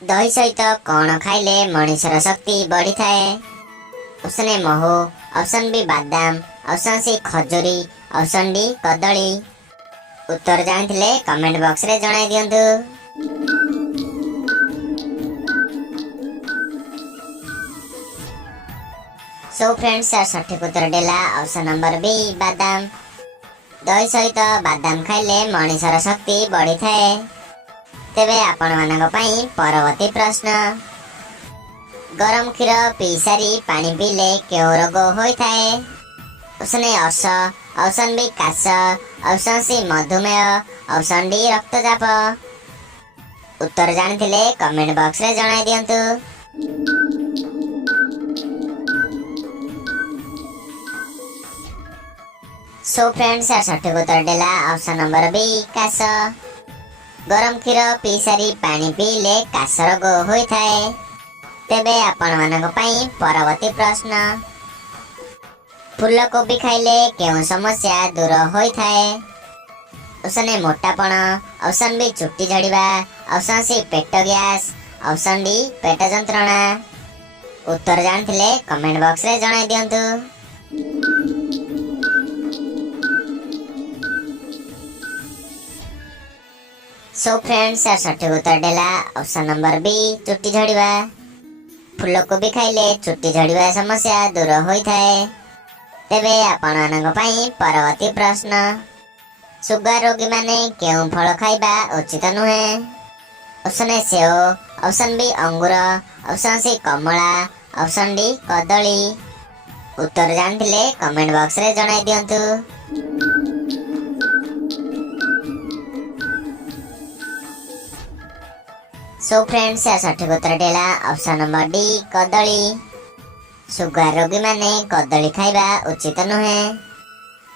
दही सहित कौन खाइले मनुष्यर शक्ति बढ़ी थाए? ऑप्शन ए महू, ऑप्शन बी बादाम, ऑप्शन सी खजूरी, ऑप्शन डी कदली। उत्तर जानिथिले कमेंट बॉक्स रे जणाई दियंतु। सो फ्रेंड्स यार सठिक उत्तर देला ऑप्शन नंबर बी बादाम। दही सहित बादाम खाइले मनुष्यर शक्ति बढ़ी थाए। तेबे आपण मानक पई परवर्ती प्रश्न, गरम क्षीर पी सारी पानी पीले केउ रोग होई थाए? ऑप्शन ए अर्श, ऑप्शन बी काश, ऑप्शन सी मधुमेह, ऑप्शन डी रक्तचाप। उत्तर जानिथिले कमेंट बॉक्स रे जणाई दियंतु। सो फ्रेंड्स यार सठिक उत्तर देला ऑप्शन नंबर बी काश। गरम क्षीर पी सारी पानी पीले काश रोग होई थाए। तेबे आपण मानक पई परवर्ती प्रश्न, फूलकोबी खाइले केउ समस्या दूर होई थाए? ऑप्शन ए मोटापण, ऑप्शन बी चुट्टी झड़िबा, ऑप्शन सी पेट गैस, ऑप्शन डी पेट जंत्रणा। उत्तर जानिथिले कमेंट बॉक्स रे जणाई दियंतु। सो फ्रेंड्स यार सठिक उत्तर देला ऑप्शन नंबर बी चुट्टी झड़िबा। फूलकोबी खाइले चुट्टी झड़िबा समस्या दूर होई थाए। तेबे आपण मानक पई परवर्ती प्रश्न, सुगर रोगी माने केउ फल खाइबा उचित नुहे? ऑप्शन ए सेव, ऑप्शन बी अंगूर, ऑप्शन सी कमला, ऑप्शन डी कदली। उत्तर जानिथिले कमेंट बॉक्स रे जणाई दियंतु। सो फ्रेंड्स यार सठिक उत्तर देला ऑप्शन नंबर डी कदली। सुगर रोगी माने कदली खाइबा उचित नुहे।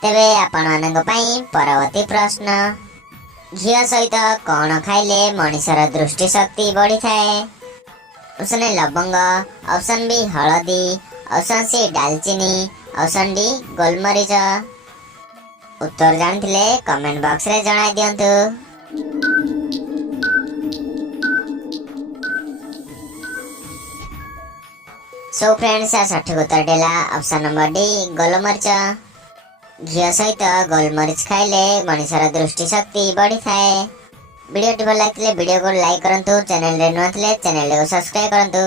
तेबे आपण मानक पई परवर्ती प्रश्न, घी सहित कौन खाइले मनुष्यर दृष्टि शक्ति बढ़ी थाए? ऑप्शन ए लवंग, ऑप्शन बी हळदी, ऑप्शन सी दालचीनी, ऑप्शन डी गोलमरीच। उत्तर जानिथिले कमेंट बॉक्स रे जणाई दियंतु। सो फ्रेंड्स यार सठिक उत्तर देला ऑप्शन नंबर डी गोलमरीच। घी सहित गोलमरीच खाइले मनुष्यर दृष्टि शक्ति बढ़ी थाए। वीडियो भल लगे वीडियो को लाइक करंतु, चैनल रे नुआ थिले चैनल को सब्सक्राइब करंतु।